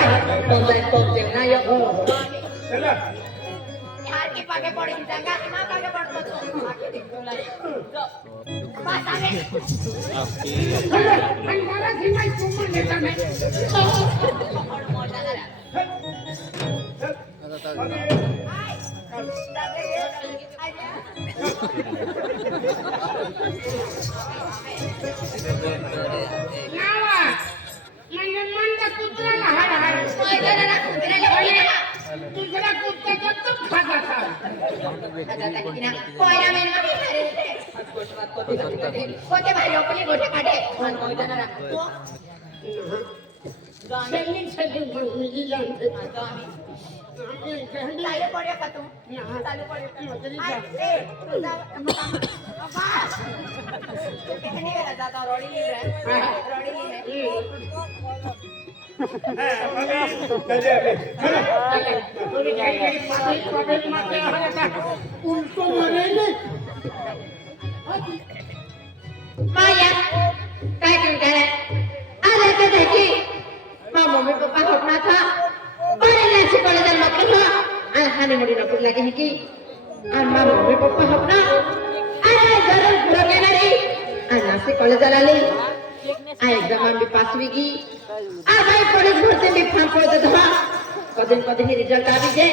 Kontai kok jenna ya. चला यार के पागे पड़े जाएगा ना पागे पड़ तो आके देख लो बस आगे चला अंगारा सिंगाई तुम नेता में और मजा करा नावा म्हणजे मंद कुत्र्याला हाड हाड कुत्र्याला बोलले ना दुसरा कुत्रा तो खाता था कोयना में ना अरे कोते भाई लोकली गोटे काटे मन मजा करा सेलिंग सेलिंग मिली जानते चालू पड़े का तुम चालू पड़े ए बाबा कितने वेला जाता रोड़ी ले रहा है रोड़ी ले तुम्ही काही काही पाटील मागे उलटो मारेले माया काय करता है अरे तो देखी मां मम्मी पापा होना था बड़े लाची कॉलेज में मत हो खाने मुड़ी न पुल लगे है कि मां मम्मी पापा होना अरे जरूर बुरा कहना रे अन्ना से कॉलेज वाला ले आ एकदम हम भी पास भी की आ भाई कॉलेज भरते में फार्म पड़ दे कदिन रिजल्ट आ भी जाए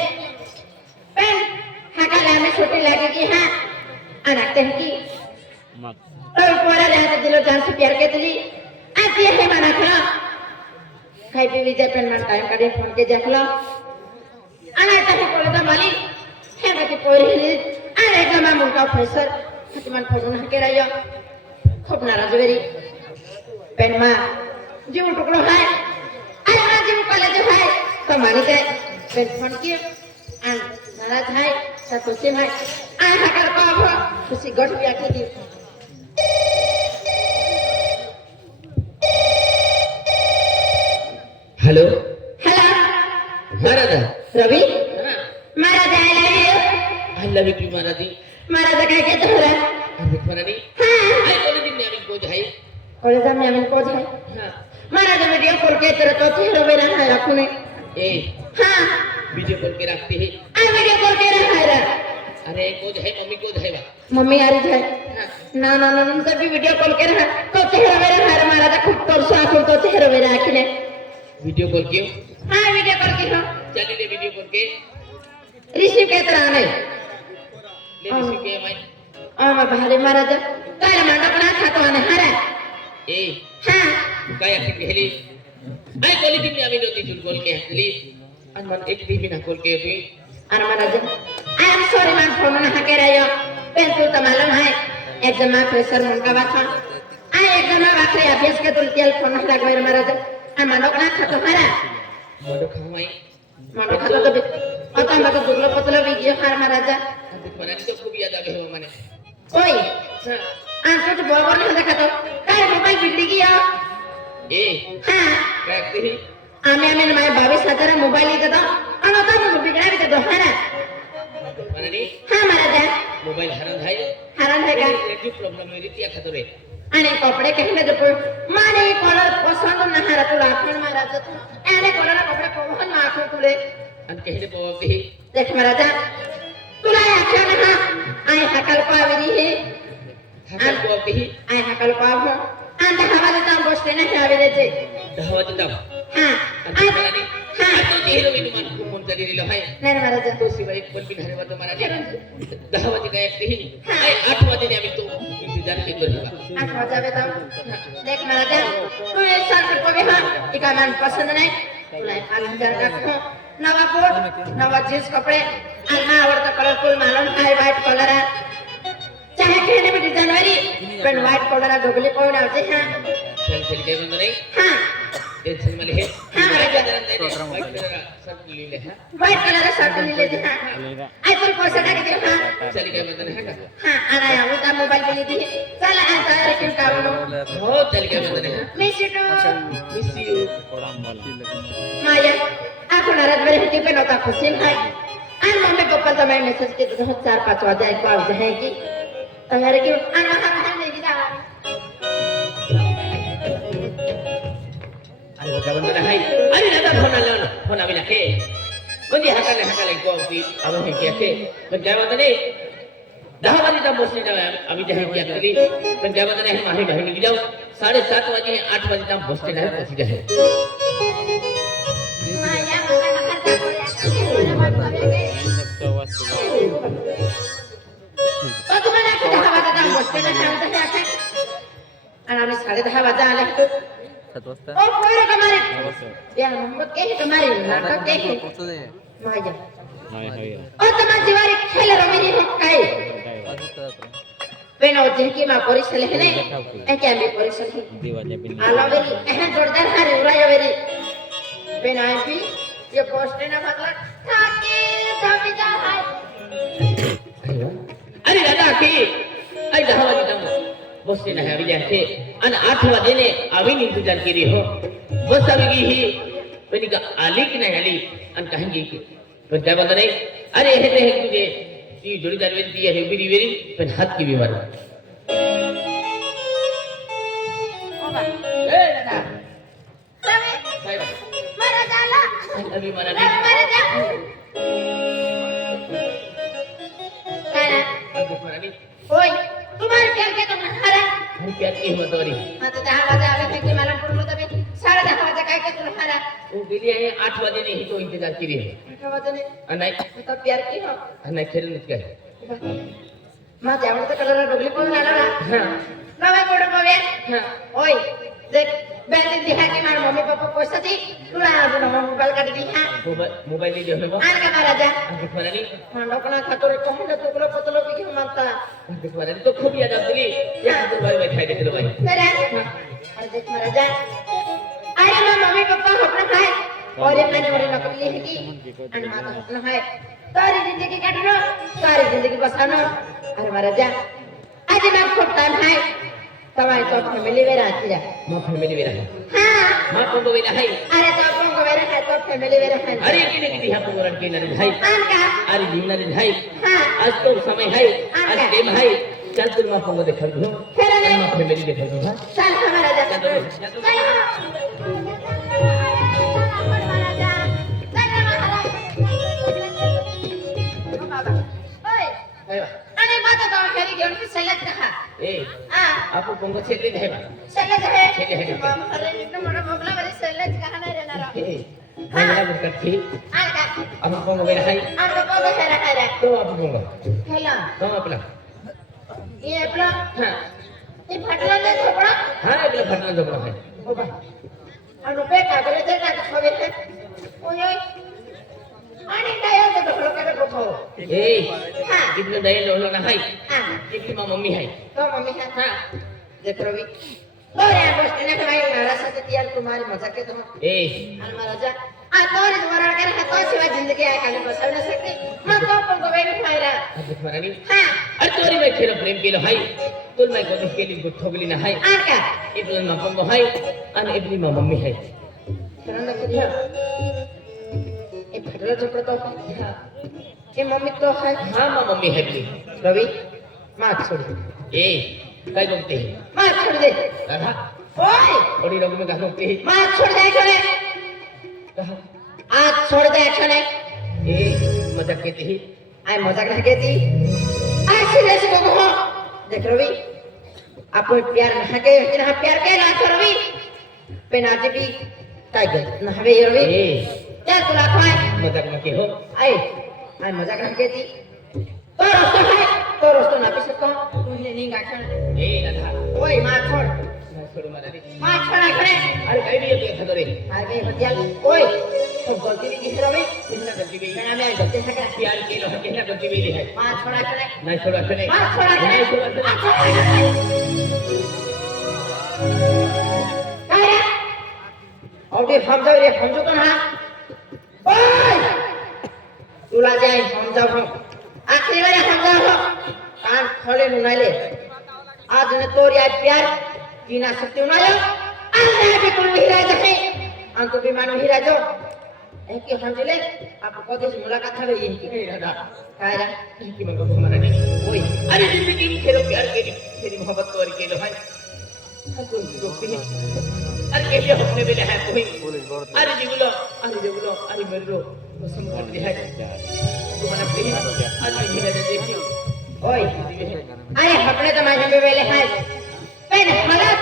पेन हाका लाने छोटी लगेगी हां अनाते हैं कि तो पूरा रहते दिलो जान से प्यार के दिली आज ये है माना था खाई पी विजय पेन मन टाइम काढी फोन के देखला अनाते है कॉलेज माली है बाकी पोरी अरे गमा मुंका प्रोफेसर हतमान फोन हके रहियो खूब नाराज वेरी पेन मा जीव टुकड़ो है अरे ना जीव कॉलेज है तो मानी जाए पेन फोन की नाराज है सब खुशी है आ हकर को खुशी गठ भी आखी दी हॅलो हेलो महाराज Ravi Maharaj I love you I love you महाराज महाराज काय कहते हो रहा अरे महाराज हां आई कोणी दिन आम्ही कोज आहे कॉलेज में आमिन को है हां महाराज वीडियो कॉल के तरह तो चेहरा मेरा है रखने ए हां वीडियो कॉल के रखते हैं आ वीडियो कॉल के रहा है अरे कोज है मम्मी कोज है बा मम्मी आ रही है ना ना ना ना तभी वीडियो कॉल के रहा तो चेहरा मेरा है महाराज खूब तोर से आंखों तो चेहरा मेरा आखिने वीडियो कॉल कियो हां वीडियो कॉल के हो चली ले वीडियो कॉल के ऋषि के तरह नहीं ले ऋषि के माई मैं भारी महाराज तारा मंडप ना खातो आने हरा ए हां काय आखी कहली आई कोणी दिन आम्ही दोती जुल कॉल के हसली आणि मन एक भी ना कॉल के तुई अरे महाराज I am sorry ma'am phone ना हके रहियो पेन तू तो मालूम है एग्जाम में प्रेशर मन का बात आई एग्जाम में बात है अभ्यास के तुल तेल फोन लगवाई महाराज आ मंडप ना खातो हरा मोडो खावाई मंडप खातो तो आता मैं तो दुर्लभ पतला वीडियो हार महाराज मनाने तो खूब याद आ गए हो मने ओए आंसू तो बराबर नहीं देखा तो काय मोबाइल बिगड़ी गया ए हां कहते ही आम्ही माझ्या 22,000 मोबाईल येत होता आणि आता मग बिगडा भी तो है ना मनाने हां महाराज मोबाइल हरण है हरण है का एक प्रॉब्लेम मेरी तिया खातोरे आणि कपडे कहले जप माने कलर पसंद ना हरा तुला आपण महाराज एने कलर कपडे कोण माखो तुले आणि कहले पवते ही देख महाराज तुला आख्या ना आई हकल पावरी हे हाकल पवते ही आई हकल पाव अंत हवाले ताम बसते ना त्यावेळेचे दहावाची दाम हां आणि मनाने हां तो हिरो मी मन खूप मन करी दिलो आहे नाही महाराज तो शिवाय पण बिनहरे वातो मनाने 10 वाजे काय असते ही आई 8 वाजे आम्ही तो इंतजार के करू आज मजा बेटा देख महाराज तू एक साल पवे हा इका मन पसंद नाही तुला 5000 टाकतो नवा कोट नवा जीन्स कपडे आणि हा आवडता कलरफुल मालूम आहे व्हाईट कलर चाहे कहने में डिजाइन वाली पण व्हाईट कलर डोगले कोण आवते हां चल चल काय म्हणतो नाही हां टेंशन मला हे हां महाराज सब लिहिले हा व्हाईट कलर शर्ट लेते हां आई पण पैसा टाके दे हां चल काय म्हणतो नाही हां आणि आम्ही त्या मोबाईल केली ती चला आता रेकॉर्ड काढू हो चल काय म्हणतो नाही मिस यू मिस यू माया आपण रात भर हटी पे नता खुशी है आणि मम्मी पप्पा तो मैं मैसेज के तो 4-5 बजे आई को आ जाएगी तैयारी की आना हम लेके जा अरे काय म्हणतो नाही अरे दादा फोन आला ना फोन आवी लाखे म्हणजे हाकाले कोवती आवा हे के पण काय वाटत नाही 10 वाजेचा बसने जाऊ आम्ही त्या की केली पण काय वाटत नाही माही बहिणी की जाऊ 7:30 वाजे 8 वाजेचा बसने जाऊ पहुंची जाए माया मला करता बोल्या तो तुम्हाला 10 वाजता बसने जाऊ आणि आम्ही 10:30 वाजता आले 7 वाजता ओ पोरं कमारे या मोहम्मद के कमारे नाटक के माया नाही हाय ओ तुम्हा जीवारी खेळ रमेरी हो काय पेन होते की मा परिसल है ने ए क्या भी परिसल है दिवाल्या बिन आलावेरी एहन जोरदार हारे उरायावेरी पेन आई भी ये पोस्टे ना भागला ठाके दबिजा हाय अरे दादा की आई 10 वाजेचा बसने नाही आवी जाते आणि 8 वाजेने आवी इंतजार केली हो बस आवी ही पण का आली की नाही आली आणि कहांगी की पण काय बोलता नाही अरे हे ते तुझे ती जोडीदार वेळी आहे बिरी वेरी पण हात की बीमार ओ बा ए दादा हवे काय मरा जाला अभी मला मरा जा काय नाही होय तुम्हारे प्यार के तो नहारा हम प्यार की हिम्मत वाली हां तो 10 वाजे आवे थे कि मला पूर्ण तबे 10:30 वाजे काय के तो नहारा वो गेली आहे 8 वाजे ने ही तो इंतजार केली आहे 8 वाजे ने नाही तो प्यार की हो नाही खेळ नाही काय मा त्यावर तर कलर डोगली पण आला ना हां नवा कोड पवे हां ओय देख बँकेत दिहा की मार मम्मी पप्पा पैसा दी तुला आपण मोबाईल काढ दी हा मोबाईल दे हो आण का महाराजा अंकित म्हणाली मंडपना खातोर कोण तुकलो पतलो की घेऊन मागता अंकित म्हणाली तो खूप याद दिली या तो बाई बाई खाय देतो बाई तेरा अरे देख महाराजा अरे मां मम्मी पप्पा अपना खाए और ये मैंने बड़ी नकली है की आणि माता अपना है सारी जिंदगी काटनो सारी जिंदगी बसानो अरे महाराजा आज मैं खूब टाइम है तवाई तो फैमिली में रहती है मां फॅमिली वेरा हां मां पंगो वेरा है अरे तो अपन को मेरा है तो फैमिली में रहते अरे किने किती ह्या पंगोरण केला रे भाई आन का अरे जीवना रे भाई हां आज तो समय है आज टाइम है चल तुम मां पंगो देखा दो फिर ने मां फॅमिली देखा दो हां चल महाराजा चल ए आपण पंगो छेले आहे बा मला बरकत थी आपण पंगो वेरा है तो आपण पंगो तो आपला हां हां आपला फटना झोपडा है ए कितने दये लोलो ना है कितनी मां मम्मी है हां देख रवि बरे गोष्टीने काय नारासाठी ती यार तुम्हारी मजा के तुम ए आणि महाराजा आता तुम्हाला काय हातो शिवाय जिंदगी आहे खाली बसवण्यासाठी मग तो पण गोवेरी खायला अंकित म्हणाली हां अरे तोरी मैं खेळ प्रेम केलं हाय तुला मैं कधी केली गुठोगली ना हाय आण का इथलं मा पंगो हाय आणि इथली मा मम्मी हाय करना कधी ए फटला झोपडतो ए मम्मी तो है हां मा मम्मी है इथली रवि मात छोड़ दे ए काय बोलते है मात छोड़ दे दादा ओए थोड़ी लोग में का बोलते है मात छोड़ दे खड़े कहा आज छोड़ दे खड़े ए मजाक कहते है आय मजाक नहीं कहती आय सीरियस को कहो देख रवि आपको प्यार नहीं के लेकिन हम प्यार के ना रवि पेनाजी भी टाइगर ना हवे रवि ए क्या तुला खाए मजाक में के हो आय आय मजाक नहीं कहती तो रोस्तो ना पिसे को तुझे नहीं गाखण ए दादा ओए मार छोड़ मैं छोड़ू मारा रे मार छोड़ा खड़े अरे काय भी ये खदरे आगे बतिया ओए तो गलती नहीं की रवि कितना गलती भी मैं में गलती है क्या प्यार के लो कितना गलती भी है मार छोड़ा खड़े नहीं छोड़ा खने मार छोड़ा खड़े नहीं छोड़ा खने काय और ये समझो तो ना ओए तुला जाए समझाओ आखिरी बार समझाओ कान खोले नुनाले आज ने तोरी आज प्यार जीना सकते उनायो आज ने भी कुल हीरा जहे अंत भी मानो हीरा जो एक के समझले आप को से मुलाकात है ये ए दादा काया की मंगो हमारा नहीं ओए अरे जिंदगी में खेलो प्यार के तेरी मोहब्बत को और के लो भाई कोई दोस्ती नहीं अरे कैसे होने वाले हैं कोई अरे जीवलो अरे मेरे कसम कर दिया है तुम्हारा प्लीज आज नहीं लगे देखी ओय अरे हपने तो माझे में वेले है पेन हलत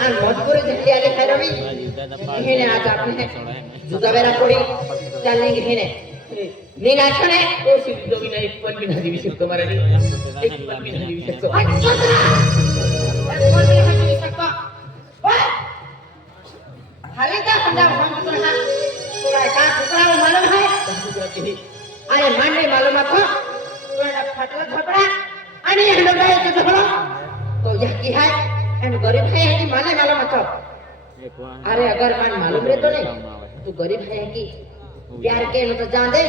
आणि मजबूरी झाली आली है रवी हेने आज आपने जुदा वेरा पड़ी चलने की हेने नीना छने ओ सिद्ध दो बिना एक पल भी नहीं जीवी सकतो मारा एक पल भी नहीं जीवी सकतो कोण भी हटू शकतो ओय हाले का समजा हम तुला तुला का तुला मालूम है अरे मान नहीं मालूम आपको तुला फटला झपड़ा आणि हंडो काय तो झपड़ा तो यह की है एंड गरीब है कि माने मालूम आपको अरे अगर मान मालूम रे तो नहीं तू गरीब है कि प्यार के न तो जान दे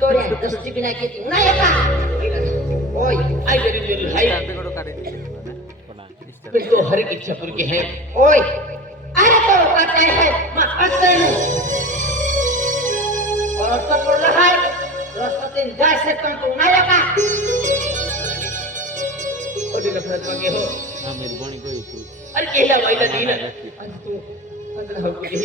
तो रे दस्ती बिना के तू ना येता ओय आई गरीब जरूर है फिर तो हर एक इच्छा पूरी के है ओय अरे तो कहते है मैं असर हूं और तो बोल रहा है रास्ता तीन जा से कम तू ना येता और दिन नफरत मांगे हो हाँ मेरी बनी कोई तू अरे केला वाइला नहीं ना आज तू अंदर हो कुछ ही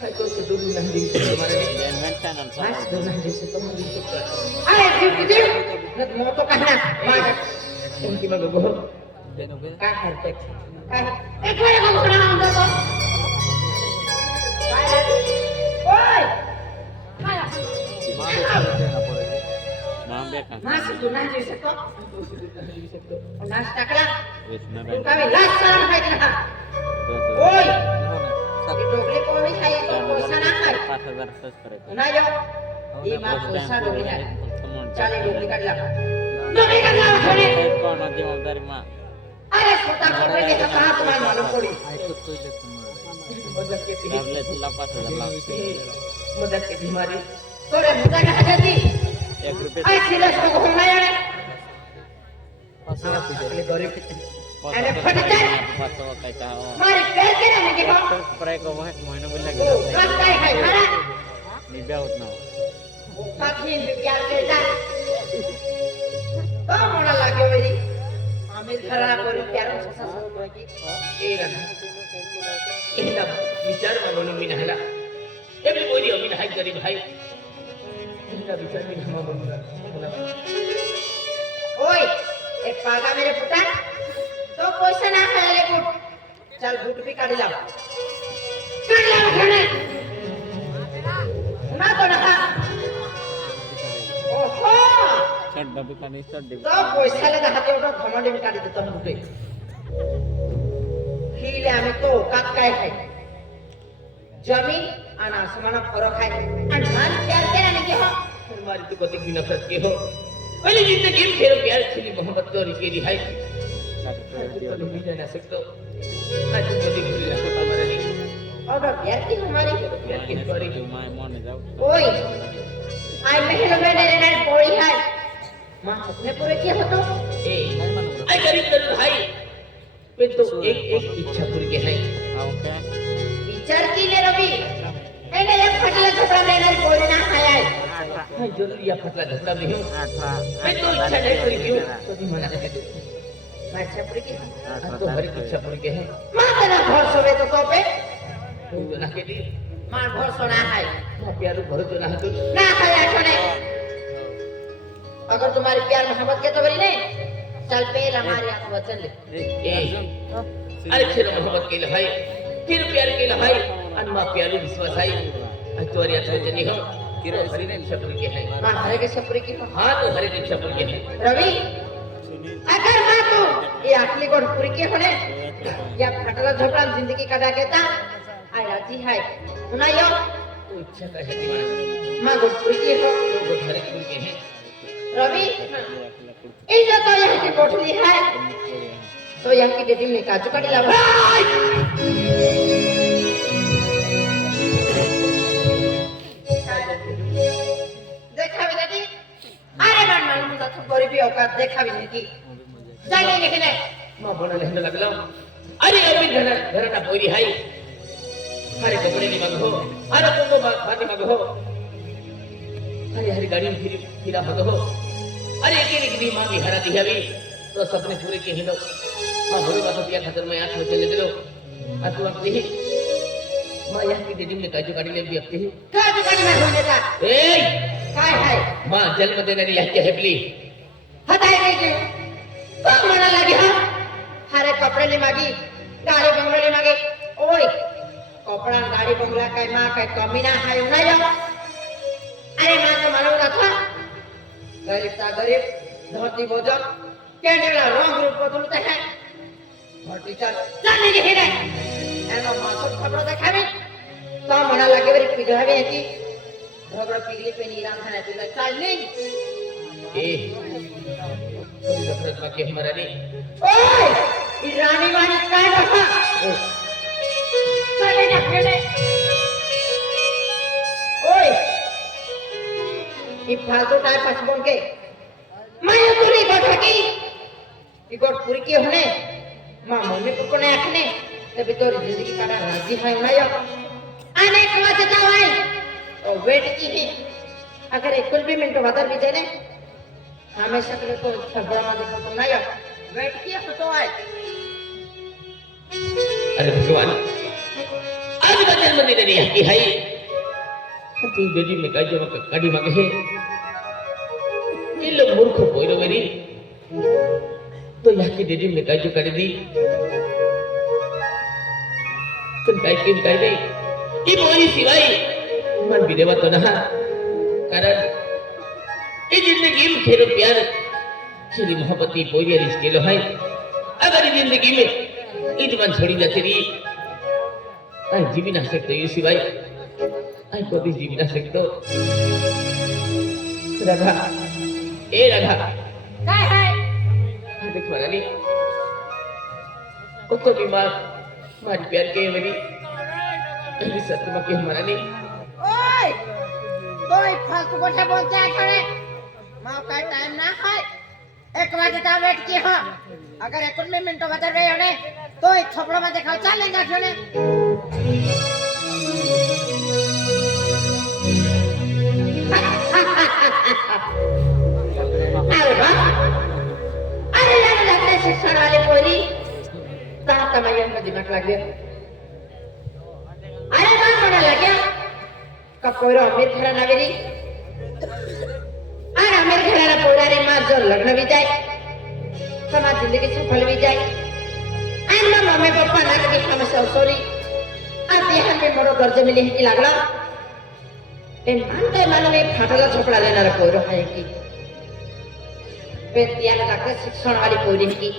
है तो से दूर नहीं जीवी सकतो मारा जैनमेंट चैनल बस दो ना जैसे तुम जीवी सकतो अरे जीव न मो तो कहना मार उनकी मगो हो का करते एक बार को सुना अंदर तो ओए नाम देखा मां से तू ना जी सकतो जीवी सकतो नाश टकला वैष्णव तू का भी लाश शर्म है ना ओए ये डोगरे को भी खाई तो पैसा ना खाई 5000 सर्च करे ना जाओ ये मां पैसा डोगरे है चले डोगरे काट ला डोगरे काट ला छोड़े कौन जवाबदारी मां अरे छोटा कोई ने कहा तुम्हारे मालूम पड़ी मदद के डाबले तुला 5000 मदद के बीमारी तोरे मुदा का हजती 1 रुपये आई सीरियस को होना यार अपने गरीब अरे फट जा पासो काय का मारे पैर के ना के हो स्प्रे को वह महीना बोलला ओ काट काय है मारा निब्या होत ना काफी प्यार के जा तो मोड़ा लागे वही आमिर खरा कोरी प्यार से सब की ए रहा एला विचार मागून मी नहला एवढी बोली मी नाही गरीब भाई एला विचार मी नाही मागून ओए एक पागा मेरे पुटा तो पैसा ना है रे पुट चल बूट भी काट ला खाने ना तो ना ओहो छड डबी का नहीं छड तो पैसा ले हाथे उठा घमंड में काट देता बूटे हिले हमें तो काट काय है जमीन और आसमान फरक है अनमान प्यार के ना के हो हमारी तो कति भी नफरत के हो पहले जितने गेम खेलो प्यार खेली मोहब्बत तो रिके रिहाई तो भी जाना सकते आज कभी भी लगा हमारे लिए और प्यार की हमारी प्यार की सॉरी मैं मन जाओ ओए आई महल में रहने पड़ी है मां अपने पूरे किया हो तो ए आई गरीब जरूर भाई फिर तो एक इच्छा पूरी के है ओके विचार की ले रवि एने एक फटला झपड़ा लेने कोई ना आया है हां जरूर या फटला झपड़ा नहीं हो 18 मैं तो इच्छा नहीं करी क्यों कभी मना कर दे मैं अच्छा पूरी की आज तो हर एक इच्छा पूरी के है मां तेरा घर सोवे तो पे तू तो ना के लिए मां घर सोना है मां प्यार भरो तो ना तो ना खाया छोड़े अगर तुम्हारी प्यार मोहब्बत के तो बरी नहीं चल पहले हमारी आंख वचन ले ए अरे फिर मोहब्बत के लिए भाई फिर प्यार के लिए भाई अनमा प्यार विश्वास आई तोरी अच्छा जनी हो किरो हरी ने इच्छा पूरी के है मां हरे के सपुरी की हां तो हर एक इच्छा पूरी के है रवि अगर मां तू ये आखिरी को पूरी के होने या फटला झपड़ा जिंदगी काटा के ता आई राजी है सुनायो तो इच्छा का है दीवाना मां को पूरी के हो तो हर एक पूरी के है रवि इज्जत तो यहाँ की कोठली है तो यहाँ की बेटी ने काजू काटी ला देखा भी दादी अरे मन मन मुझे तो गरीबी औकात देखा भी नहीं की जाने लिखने मां बोला लहने लगला अरे अभी घर ना पोरी हाई अरे कपड़े की मांग हो अरे तुम तो बात मांग हो अरे हरी गाड़ी में फिरा हो अरे एक भी मांगी हरा दी अभी तो सपने पूरे के ही लो म्हणून आता त्या खातर मी आठ होते दिलो आता वाटते ही मा या की दिदीने काजू काढले व्यक्ती ही काय दुकानी मारून देतात ए काय आहे मा जन्म देणारी याची हेपली हताय काय ते तो म्हणाला की हा हारे कपड्याली मागी गाडी बंगल्याली मागे ओय कपडा गाडी बंगला काय मा काय कमी ना हाय ना जाओ अरे मा तो मालूम था गरीब ता गरीब धोती बोझल कैंडला रंग रूप बदलते हैं धोती चल जाने के है एनो मासुक खबर देखावी तो म्हणाला की बरी पिघावी याची झगडा पिघली पे निराम खाना तुला चालली ए दफरत बाकी हमारा नहीं ओय रानी वाणी काय बघा चले जाकडे ओय ये फालतू टाइम पास बोल के मैं पूरी बैठा की ये गोट पूरी की होने मां मम्मी को ने आखने तभी तो जिंदगी का राजी है ना यो आने को बचता है और वेट की है अगर एक भी मिनट वादर भी जाने हमेशा के तो झगड़ा में देखो तो ना यो वेट किया तो है अरे भगवान आज का जन्म देने याची है ती बेटी में काजू में काडी मागे है ये लोग मूर्ख पोइरो मेरी तो यहाँ की डेडी में काजू काटी दी तुम काय नहीं ये मोरी सिवाय मन बिदेवा तो ना कारण ये जिंदगी में खेलो प्यार खेली मोहब्बती पोरी रिश्ते लो है अगर ये जिंदगी में ईद मन छोड़ी जाती रही आई जीवी ना सकते ये सिवाय आई कभी जीवी ना सकते राधा ए राधा काय है देख मराली वो तो बीमार मारी प्यार के मेरी मेरी सत्य की मराली ओए तो एक फालतू কথা বলতে আছে मां का टाइम ना है एक बजे तक वेट की हां अगर 1 मिनट बदल रहे होने तो एक थपड़ा में देखा चलेगा क्यों अरे वाह अरे यार लगता है शिक्षण वाले पोरी कहां तमाम में दिमाग लग गया अरे बात पड़ा लग गया का पोरो अमीर खरा ना मेरी अरे अमीर खरा ना पोरा रे मां जो लग्न भी जाए समाज जिंदगी सफल भी जाए अन मां मम्मी पापा ना के हम सौसोरी आ देहन में मोरो कर्ज मिले की लागला इन मानते मानो में फाटला झोपड़ा लेना रे पोरो है की बेतियाला लागते शिक्षण वाली पोरी की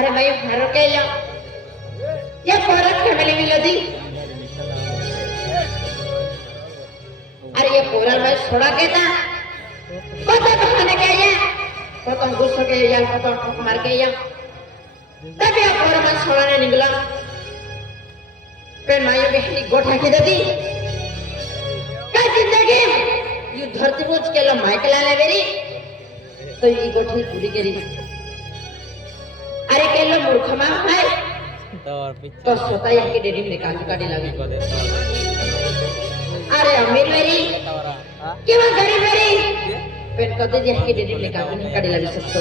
अरे मैं घर के या ये पोरक फैमिली मिलती अरे ये पोरा मैं छोड़ा के था कतो बहाने के या कतो गुस्सा के या कतो ठोक मार के या तब ये पोरा मैं छोड़ने निकला फिर मायूं बहनी गोठा की देती क्या जिंदगी ये धरती पूछ के लो माइकल आले मेरी तो ये गोठी पूरी करी अरे के लो मूर्ख मां है तो स्वतः यहाँ की डेडी में काजू काटी लावी अरे अमीर मेरी क्यों गरीब मेरी पेन कदे यहाँ की डेडी में काजू काटी लावी सकते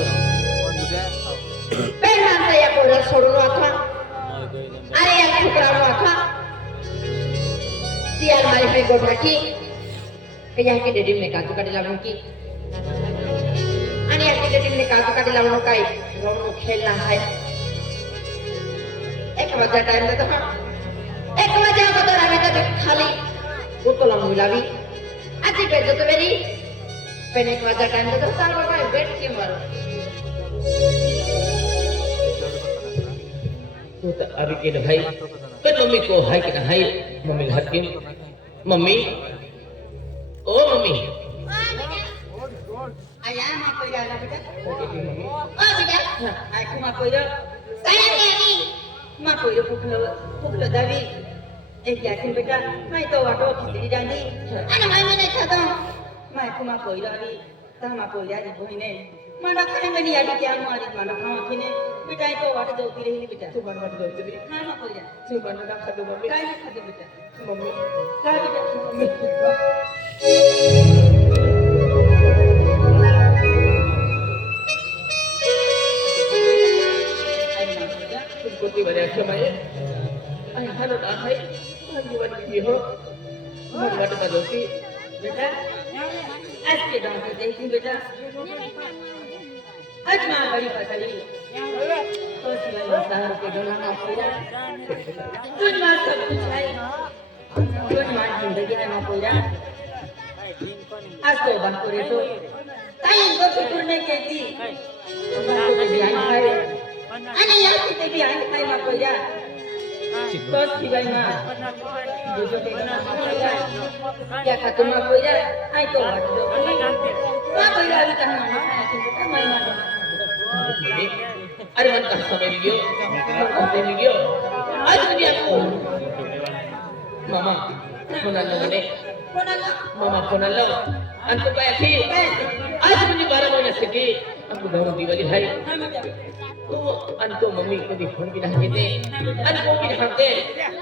पेन मानता या कोरा छोड़ो था अरे यार ठुकराओ था तियार मारी पे गोठा की यहाँ की डेडी में काजू काटी लावी की आणि ऍक्टिव्हिटी काजू काटी लावणं काय रोवणं खेळणं आहे 1 वाजता टाइम देतो हा 1 वाजता अगोदर आम्ही तर खाली उतला मुलावी आधी भेटतो तो मेरी पण 1 वाजता टाइम देतो चाल बाबा भेट की मार तो अभी के भाई पर मम्मी को हाय कि ना हाय मम्मी घर की mummy oh mummy ayah mak koi dah betul mummy oh betul aku mak koi dah saya ni mak koi dah pukul davi yakin betul mai to wato khidri janji ana mai mana chado mai aku mak koi dah di ta mak koi dah di bohine mana kai mani adi kya mari mana khawa kine betul to wato jauti rahi betul तू बन बन जाओ तेरी हाँ mak koi dah तू बन ना खादो mummy kai ni khade betul mummy kai betul बने अच्छा माये आई हालो ना है हम जीवन की हो हम बात का दोस्ती बेटा आज के दांत देखी बेटा आज मां बड़ी पसली तो सिवाय मसाहर के डोलाना पूरा तुझ मां सब कुछ है तुझ मां जिंदगी है मां पूरा आज तो बंद करे तो ताई को फिक्र नहीं कहती मां को भी आई है अने यार किते भी आई है मां पूरा तो सिवाय मां जो के ना मां पूरा क्या खत्म मां पूरा आई तो बात दो मां पूरा भी कहां मैं मां अरे मन का समय लियो आज मुझे आपको मामा कोणाला म्हणे मामा कोणाला अंत काय थी आज मुझे 12 महिन्यासाठी आपको भाऊ दिवाळी आहे तो अंतो मम्मी कधी फोन भी नहीं देते अन वो भी हंते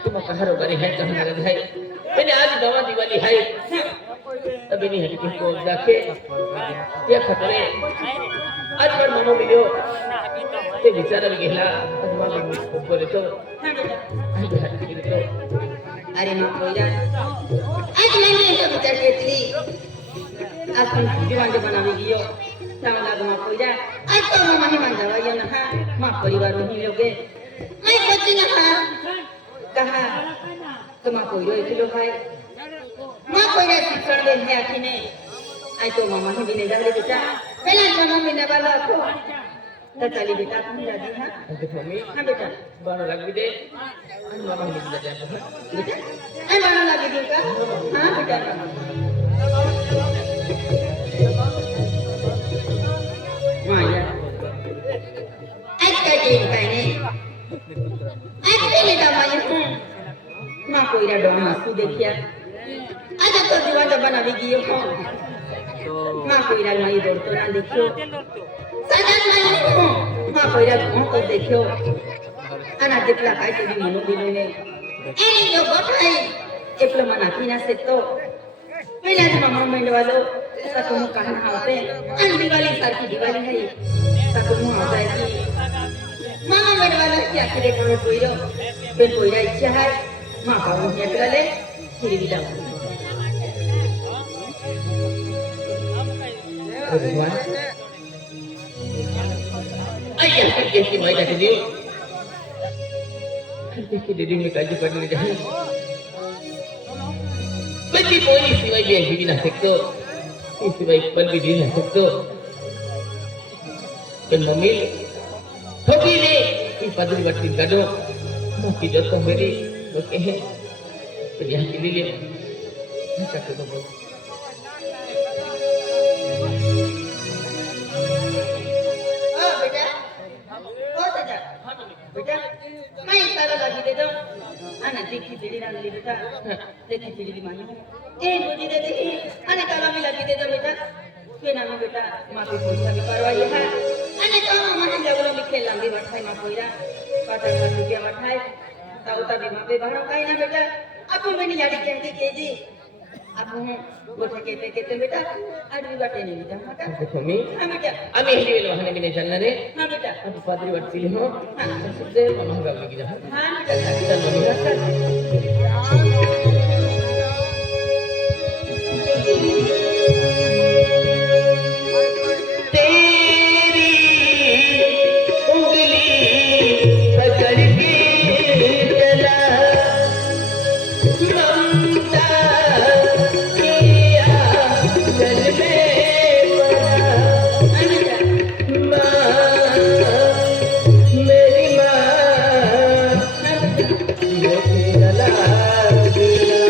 तुम कहां रोगारी है कहां लगा है मैंने आज दवा दिवाली है तभी नहीं है कि को जाके ये खतरे आज पर मामा मिलो ते विचार गेला तुम्हाला बोले तो अरे मां कोया आज मैंने तो विचार केतली आज पण दिवांगे बनावी गियो चांगला मां कोया आज तो मामा ही मान जावा ना हा मां परिवार में लोगे मैं बच्चे ना हा कहा तो मां कोयो इतलो भाई मां कोया शिक्षण दे है आखिने आई तो मामा ही बिने जाले बेटा पहला जन्म में ने वाला को तताली बेटा तुम दादी हां मम्मी हां बेटा बाण लग दे अन मामा ही बिने जाले बेटा आई बाण लगी दी का हां बेटा माया आज का दिन काय ने आज पहले दा माया मां कोईरा डोन मासू देखिया आज तो दीवार बनावी गियो हो मां कोईरा माई दौड़ तो ना देखियो सजन माई मां कोईरा कौन तो देखियो अना जेपला काय तो भी मनो दिलो ने एनी जो गोठाई जेपला मना किना से तो पहला जो मामा मेंडवालो ताको मु कहां होते अन दिवाली सारखी दिवाली है ताको मु आ जाए की मामा मेंडवालो की आखिरे कोनो कोईरो बेन कोईरा इच्छा है मां पाऊ एकलाले फिर भी जाओ भगवान अय्या के माई जाके दियो के दीदी में काजी पड़ने जाए बच्ची कोई सिवाय भी ना सकतो सिवाय पल भी ना सकतो कि मम्मी ठोकी ने की पदरी बट्टी गडो की जो तो मेरी तो कहे तो यहाँ के लिए क्या कर दो बेटा मैं ताला लगी दे दो आना देखी पीड़ी ना ले बेटा देखी पीड़ी मानी ए मुझे दे दे आने ताला भी लगी दे दो बेटा फिर ना बेटा मां को पैसा भी करवाई है आने तो मन जगलो में खेल लंगी बैठाई मां कोईरा 50 रुपया बैठाई ताऊ भी मां पे भरो काई ना बेटा आपो मैंने याद कहते केजी आपो गोठे कहते बेटा आदमी बाटे नहीं बेटा माता मम्मी हां बेटा आम्ही हे वेळ वाहने बिने चालणार रे हां बेटा अब पादरी वाटली हो सुद्धा मम्मा गावली की जा हां बेटा चल मम्मी तेरी उंगली पकड़ के चला ममता किया चल में माँ मेरी माँ मुझे जला दिया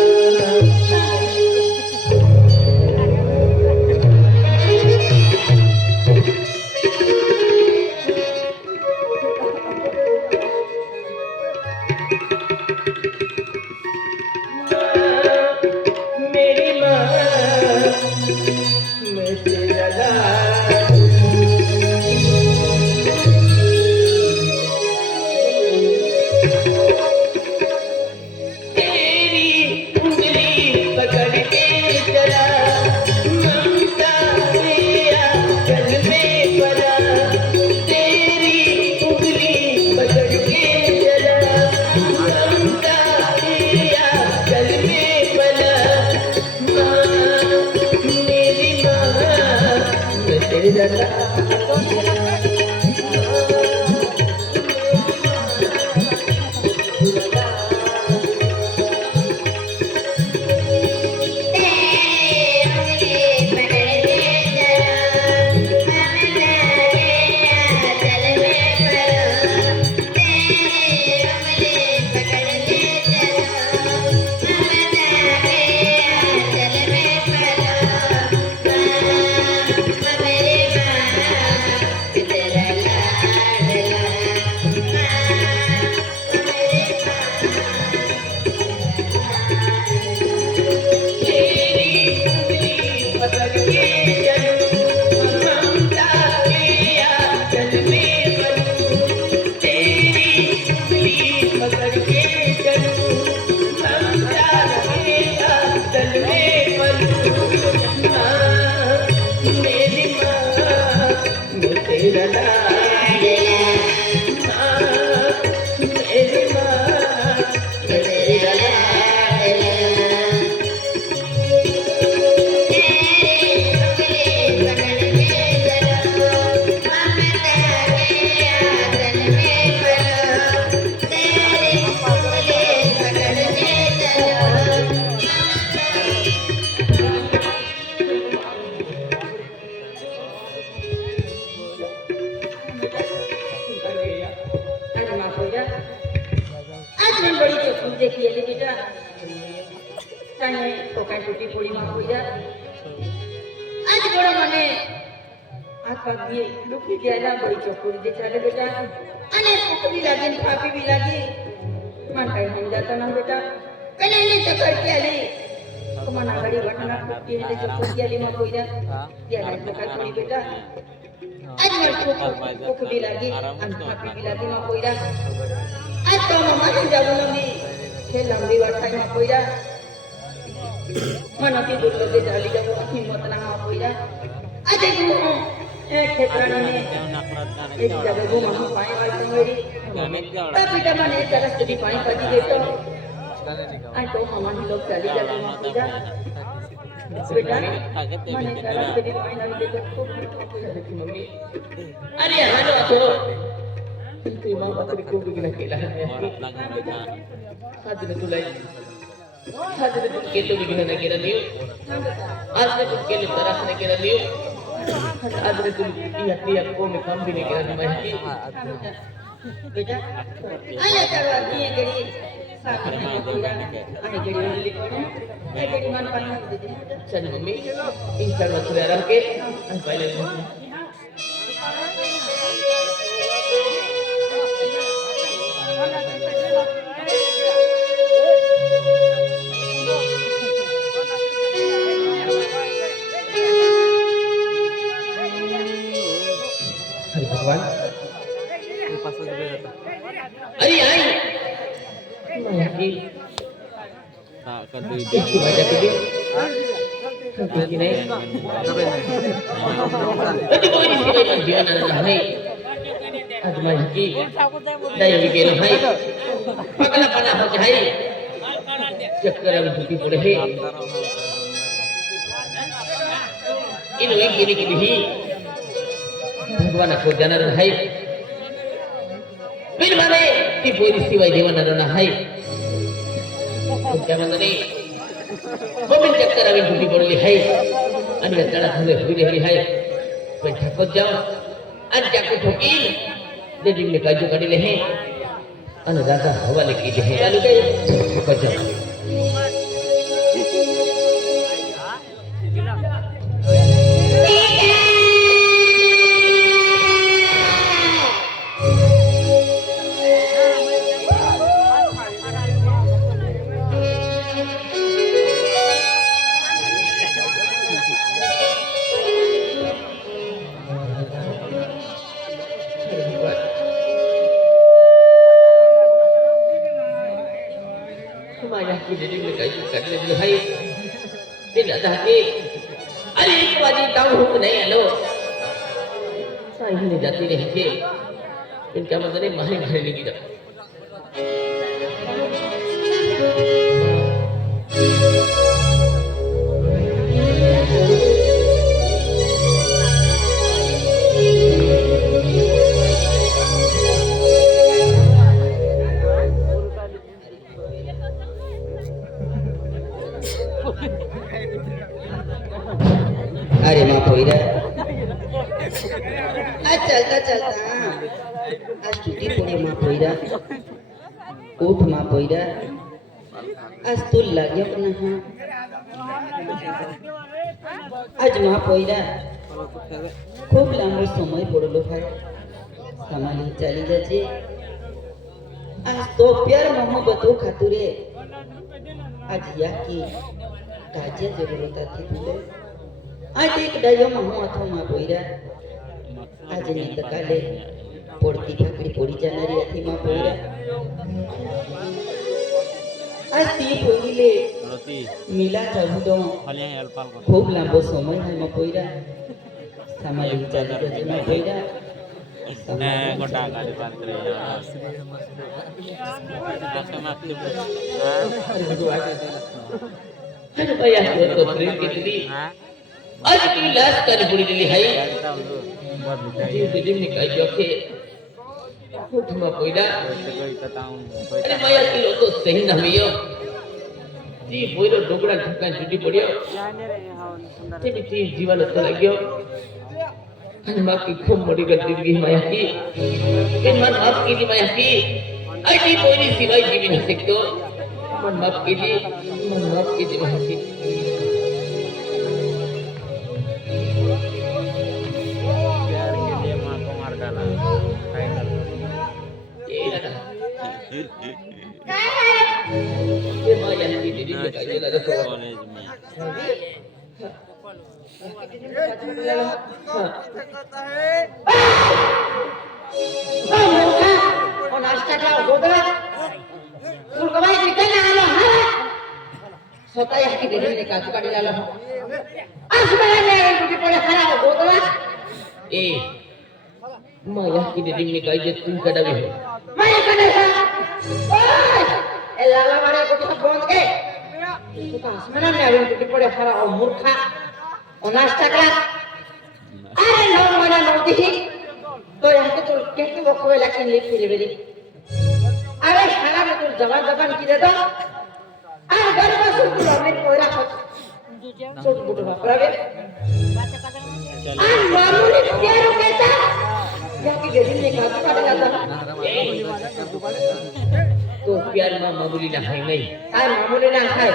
अरे हॅलो असो तुम्ही मग आता खूप विघ्न केला साधने तुला साधने तू केलं विघ्न नाही केलं देव आज तू केले त्रास नाही केला देव आज तू या कोण काम भी नाही केला माहिती बेटा आले तर ती गडी साखर पूजा आणि गडी ये गडी मन पाणी देते चल मम्मी इन सर्व थोडे आराम के आणि पहिले हरि भगवान अरे आई माहिती किती मजा केली किती नाही कधी कोणी शिवाय जीवनाला नाही आज माहिती दैवी गेलो भाई पगला पना हो जाए चक्कर अब झुकी पड़े है इन एक गिरी की भी भगवान को जाना है फिर माने ती पोरी शिवाय देवाना है क्या म्हणतो मोबाईल चक्कर आम्ही झुकी पडली आहे आणि तळा थोडे हुरी आहे पण ठाकत जाऊ आणि जाके ठोकील दे दिले काजू काढले हे आणि दादा हवाले केले हे चालू काय ठाकत जाऊ अरे एक बाजी टाउन होक नहीं आलो साही ने जाती रही थे इनका मतलब माही भरे लगी था अरे माँ पोईरा आज चलता चलता आज छुट्टी पड़े माँ पोईरा उठ माँ पोईरा आज तू लगे अपना आज माँ पोईरा खूब लांबो समय पड़लो है संभाली चली जाचे आज तो प्यार मोहब्बतों खातुरे आज या की काजे जरूरत थी तुले आज एक डायो महू अथो माँ पोईरा आज नित काले पड़ती फाकड़ी पड़ी जानारी अथी माँ पोईरा आज ती पोईले Roti. मिला चाहू दो Hal yang helpal kok. खूब लांबो समय है माँ पोईरा समाली चली जाचे माँ पोईरा Kota kali pantri ya. Masa maksud. अरे भैया तो प्रेम कितनी Hah? आज की लाश का पूरी दिली है Cari tahu dulu. Buat जी bicara. दिन निकाल जो के उठ माँ पोईरा Gue ikut tahu. अरे भैया किलो तो सही ना मियो जी पोईरो डोकड़ा ठुका छुट्टी पड़ियो तेरी चीज जीवन तो लगियो अरे माँ की खूब मोटी गलती की माया की इन मन माफ की थी माया की आई पोईरी सिवाय जीवी न सकतो मन माफ की थी माया की Biar dia mah pengarga lah. Final. ये लगा ये माया की दीदी के काजे लगा तो College में. ओ नाश्ता का गोदरा तुम कमाई कितने ना आलो हां सोता या की देरी ने काट काट लालो आज मेरा ने टूटी पड़े खरा गोदरा ए माया की दीदी ने काजे तुम कड़ावे हो मैं कने सा ओए ए लाला मारे को तो बंद के तू का मेरा ने टूटी पड़े खरा ओ मूर्खा ओ नाश्ता का अरे नो मना नो दी तो यहाँ के तो कैसे वो कोई लेकिन लिख फिर बेरी अरे खाना में तो जवान जवान की दे दो अरे घर में सुन तो मेरे कोई रखो सुन बुढ़ो बापरावे अरे मामूली क्या रुकेता यहाँ की गेड़ी में काफी काटे जाता तो प्यार माँ मामूली ना है नहीं काय मामूली ना खाए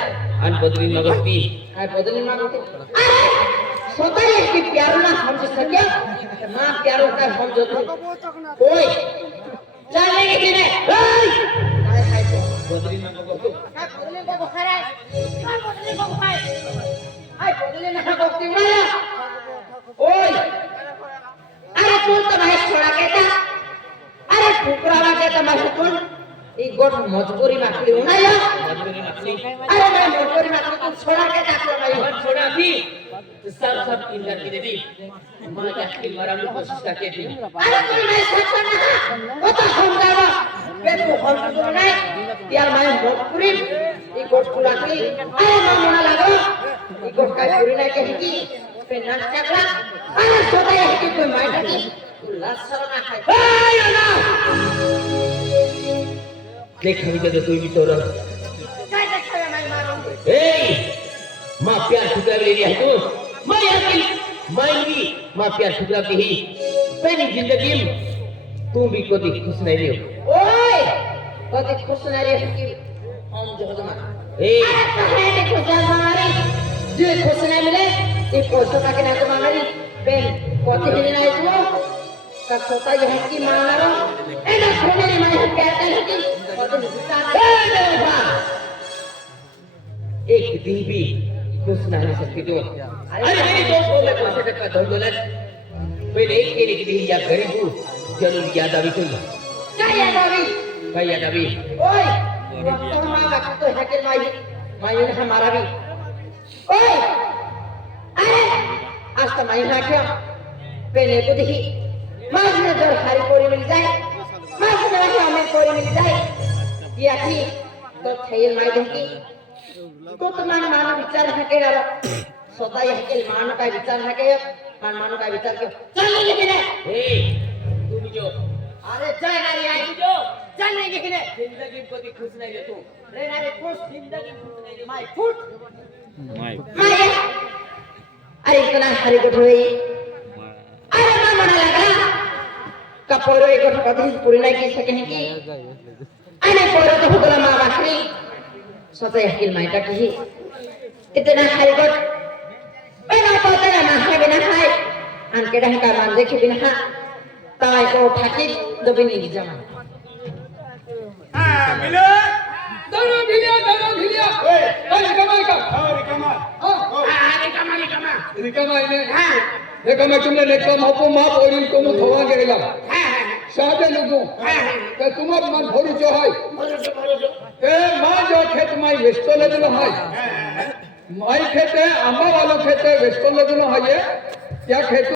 अन बदली मगती काय बदली मांगते अरे सोता है कि प्यार ना समझ सके माँ प्यारों का समझ तो ओए चलने के दिन ओए काय खाए तो बदली मगती काय बदली को बुखार है काय बदली को बुखार आई बदली ना को माया ओए अरे तू तो मैं छोड़ा कहता अरे ठुकरावा कहता मैं कौन एक गोट मजबूरी माखली होना या बदली मगती अरे मैं मजबूरी माखली तू छोड़ा कहता तो मैं और छोड़ा थी तो सब इंकार की दीदी माँ जाके मराने की कोशिश करती थी अरे तू मैं सकता ना वो तो हम जावा मैं तो हम तो नहीं यार मैं मजबूरी एक गोट खुला की अरे मैं मना लगो एक गोट का पूरी नहीं कहेगी पे नाच चकला अरे सोता है कि कोई माइट की लसर ना खाए देख हमी तो तू भी तो रह काय देखा मैं मारूंगी ए माँ प्यार ठुकरा ले लिया है तू माँ यार मायनी माँ प्यार ठुकरा की ही पहली जिंदगी में तू भी कभी खुश नहीं रही ओए कभी खुश नहीं रही कि हम जो जमा ए अरे कहे ने खुश हमारी जो खुश नहीं मिले ये पोस्टो का के ना तो मांगरी बेन कोती हिल नहीं तू का सोता यह की मांगरो ए ना सोने ने मैं कहता है कि कोती ए देवा एक दिन भी खुश ना रह सकती तू अरे मेरी दोस्त में पैसे तक का दौलत पहले एक के लिए या गरीब हूँ जरूर याद आवी तुम क्या याद आवी क्या याद आवी ओए वक्त में वक्त तो है कि माई ने हमारा भी ओए अरे आज तो माई ना क्या पहले को देखी माज में जर हरी कोरी मिल जाए माज में हमें कोरी मिल जाए ये आखी तो थैल माई देखी तो तुम्हारा मानो विचार है के डालो सोता यह के मानो का विचार है के मानो का विचार क्यों चलने के लिए ए तू भी जो अरे जाए ना रे आई जो चलने के लिए जिंदगी को भी खुश नहीं रह तू रे ना रे खुश जिंदगी माय फुट माया अरे इतना हरी गोठवे अरे ना मना लगा कपोरो एक गोठ कभी पूरी नहीं की सके हैं कि अने पोरो तो हुकला माँ बाकरी सोचे हकील माइटा की इतना हरी गोठ बिना पोते ना है बिना है अन के ढंग का मान देखे बिना ताई को ठाकी दबी नहीं जमा दोनों भिलिया ओए कमाई का रिकामा इने रिकामा तुमने लेकर मापो माप और इनको मुख हवा गेला सादे लोगों ते तुम्हार मन भरू जो है ए मां जो खेत माई वेस्तो लेजलो है माई खेते आंबा वालो खेते वेस्तो लेजलो है क्या खेत